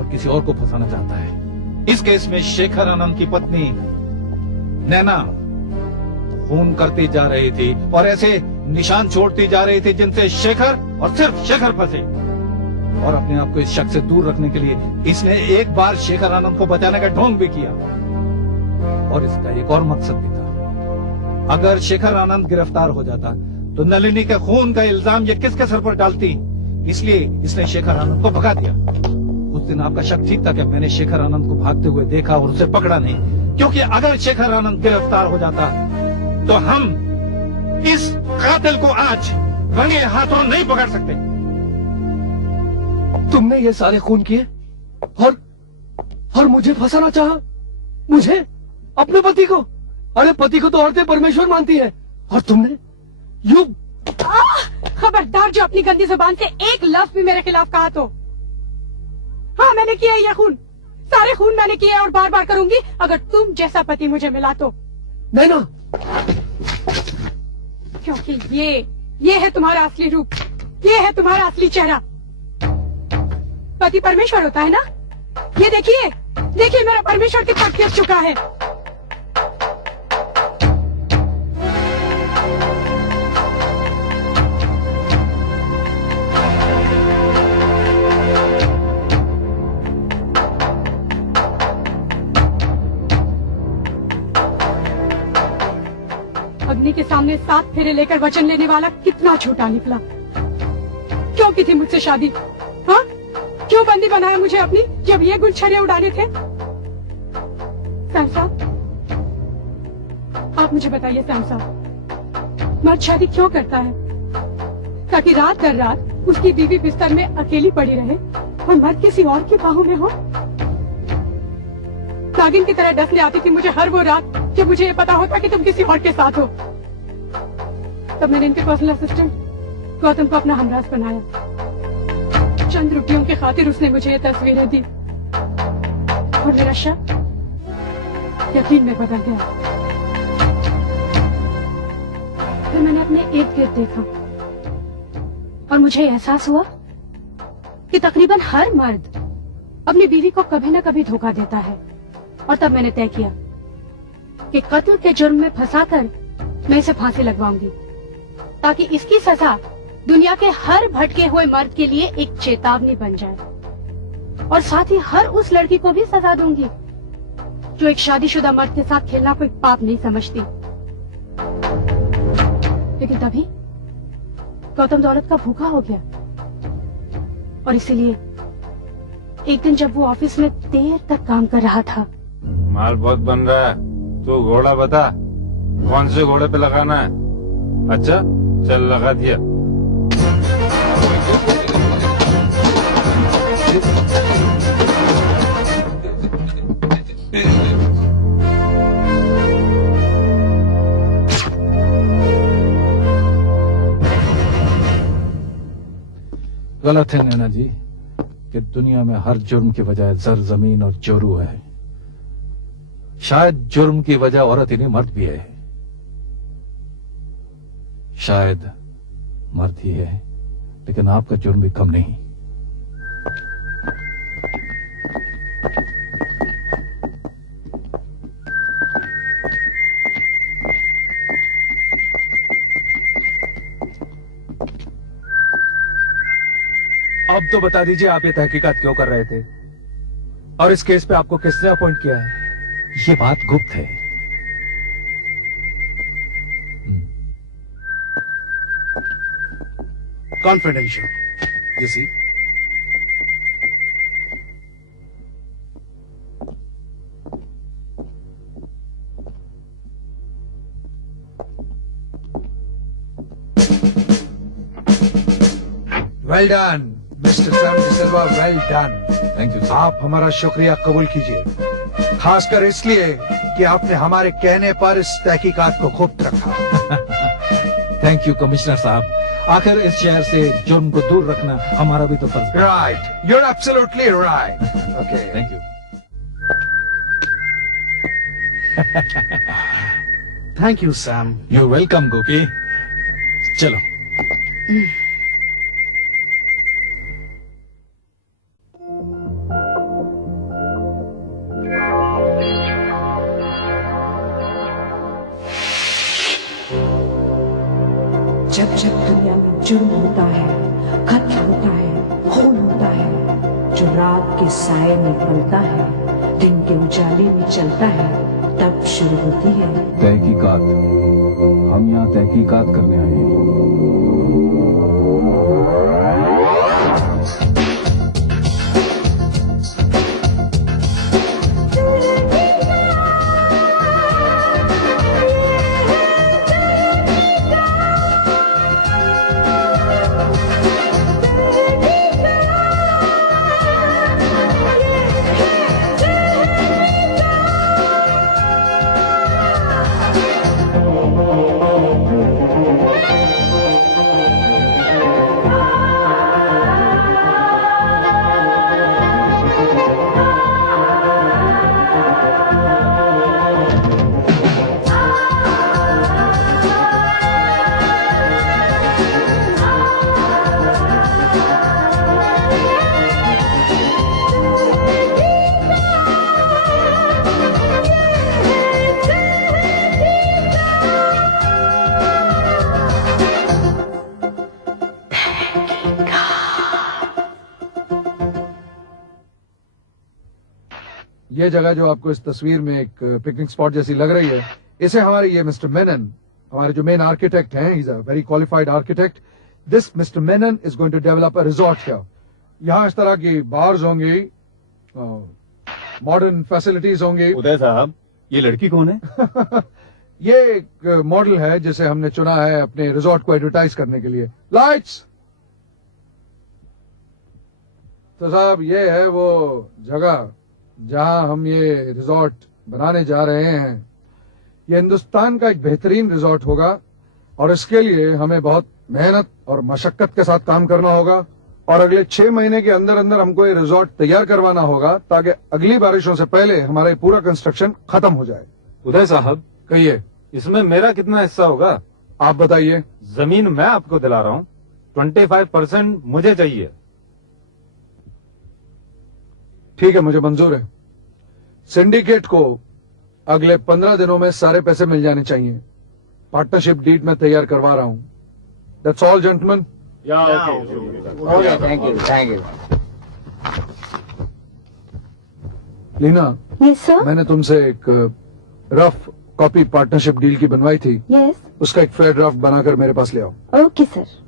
और किसी और को फंसाना चाहता है। इस केस में शेखर आनंद की पत्नी नैना खून करती जा रही थी और ऐसे निशान छोड़ती जा रही थी जिनसे शेखर और सिर्फ शेखर फंसे। और अपने आप को इस शक से दूर रखने के लिए इसने एक बार शेखर आनंद को बचाने का ढोंग भी किया। और इसका एक और मकसद भी था, अगर शेखर आनंद गिरफ्तार हो जाता तो नलिनी के खून का इल्जाम ये किसके सर पर डालती, इसलिए इसने शेखर आनंद को भगा दिया। उस दिन आपका शक ठीक था कि मैंने शेखर आनंद को भागते हुए देखा और उसे पकड़ा नहीं, क्योंकि अगर शेखर आनंद गिरफ्तार हो जाता तो हम इस कातिल को आज रंगे हाथों नहीं पकड़ सकते। तुमने ये सारे खून किए और मुझे फंसाना चाहा, मुझे, अपने पति को। अरे पति को तो औरतें परमेश्वर मानती है और तुमने यू। खबरदार जो अपनी गंदी जुबान से एक लफ्ज भी मेरे खिलाफ कहा तो। हाँ मैंने किया ये खून, सारे खून मैंने किए और बार बार करूंगी अगर तुम जैसा पति मुझे मिला तो। नैना, क्योंकि ये है तुम्हारा असली रूप, ये है तुम्हारा असली चेहरा। पति परमेश्वर होता है ना, ये देखिए देखिए मेरा परमेश्वर कितना गिर चुका है। अग्नि के सामने 7 फेरे लेकर वचन लेने वाला कितना झूठा निकला। क्यों की थी मुझसे शादी? हाँ क्यों बंदी बनाया मुझे अपनी जब ये गुलछड़े उड़ाने थे? सैम साहब आप मुझे बताइए सैम साहब, मर्द शादी क्यों करता है? ताकि रात दर रात उसकी बीवी बिस्तर में अकेली पड़ी रहे और मर्द किसी और की बाहों में हो। नागिन की तरह डसने आती थी मुझे हर वो रात जब मुझे ये पता होता कि तुम किसी और के साथ हो। तब मैंने इनके पर्सनल असिस्टेंट गौतम को अपना हमराज बनाया। चंद रुपयों की खातिर उसने मुझे ये तस्वीरें दी और मेरा शक यकीन में बदल गया। फिर मैंने अपने इर्द गिर्द देखा और मुझे एहसास हुआ कि तकरीबन हर मर्द अपनी बीवी को कभी न कभी धोखा देता है। और तब मैंने तय किया कि कत्ल के जुर्म में फंसाकर मैं इसे फांसी लगवाऊंगी, ताकि इसकी सजा दुनिया के हर भटके हुए मर्द के लिए एक चेतावनी बन जाए। और साथ ही हर उस लड़की को भी सजा दूंगी जो एक शादीशुदा मर्द के साथ खेलना कोई पाप नहीं समझती। लेकिन तभी गौतम दौलत का भूखा हो गया और इसीलिए एक दिन जब वो ऑफिस में देर तक काम कर रहा था। माल बहुत बन रहा है, तो घोड़ा बता कौन से घोड़े पे लगाना है? अच्छा चल लगा दिया। गलत है नैना जी कि दुनिया में हर जुर्म की वजह जर जमीन और चोरू है। शायद जुर्म की वजह औरत ही नहीं मर्द भी है। शायद मर्द ही है, लेकिन आपका जुर्म भी कम नहीं। अब तो बता दीजिए आप ये तहकीकात क्यों कर रहे थे और इस केस पे आपको किसने अपॉइंट किया है? ये बात गुप्त है। Confidential, you see. Well done, Mr. Sam De Silva, well done. Thank you. आप हमारा शुक्रिया कबूल कीजिए, खासकर इसलिए कि आपने हमारे कहने पर इस तहकीकात को गुप्त रखा। थैंक यू कमिश्नर साहब। आखिर इस शहर से जुर्म को दूर रखना हमारा भी तो फर्ज है। Right, you're absolutely right. Okay. Thank you. Thank you, Sam. You welcome Gopi. चलो। जब जब दुनिया में जुर्म होता है, कत्ल होता है, खून होता है, जो रात के साए में पलता है, दिन के उजाले में चलता है, तब शुरू होती है तहकीकात। हम यहाँ तहकीकात करने आए हैं। ये जगह जो आपको इस तस्वीर में एक पिकनिक स्पॉट जैसी लग रही है, इसे हमारे ये मिस्टर मेनन, हमारे जो मेन आर्किटेक्ट हैं, he is a very qualified architect. This mister Menon is going to develop a resort here. यहाँ इस तरह की बार्स होंगी, मॉडर्न फैसिलिटीज होंगी। उदय साहब, ये लड़की कौन है? ये एक मॉडल है जिसे हमने चुना है अपने रिजॉर्ट को एडवर्टाइज करने के लिए। लाइट्स। तो साहब, ये है वो जगह जहां हम ये रिजॉर्ट बनाने जा रहे हैं। ये हिंदुस्तान का एक बेहतरीन रिजॉर्ट होगा और इसके लिए हमें बहुत मेहनत और मशक्कत के साथ काम करना होगा और अगले 6 महीने के अंदर अंदर हमको ये रिजॉर्ट तैयार करवाना होगा ताकि अगली बारिशों से पहले हमारा पूरा कंस्ट्रक्शन खत्म हो जाए। उदय साहब, कहिए, इसमें मेरा कितना हिस्सा होगा? आप बताइए। जमीन मैं आपको दिला रहा हूँ, 25% मुझे चाहिए। ठीक है, मुझे मंजूर है। सिंडिकेट को अगले 15 दिनों में सारे पैसे मिल जाने चाहिए। पार्टनरशिप डीड में तैयार करवा रहा हूं। That's all gentleman. Okay, thank you. Leena, yes sir. मैंने तुमसे एक रफ कॉपी पार्टनरशिप डील की बनवाई थी। यस। उसका एक फेयर ड्राफ्ट बनाकर मेरे पास ले आओ। Okay sir.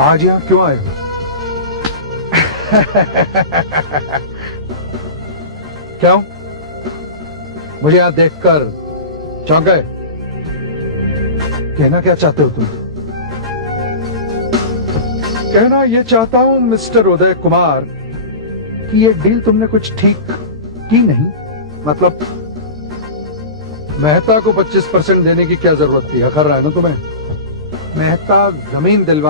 आज यहाँ क्यों आए हो? क्यों? मुझे यहाँ देखकर चौंक गए? कहना क्या चाहते हो तुम? कहना ये चाहता हूं मिस्टर उदय कुमार कि ये डील तुमने कुछ ठीक की नहीं। मतलब मेहता को 25% देने की क्या जरूरत थी? अखर रहा है ना तुम्हें? मेहता जमीन दिलवा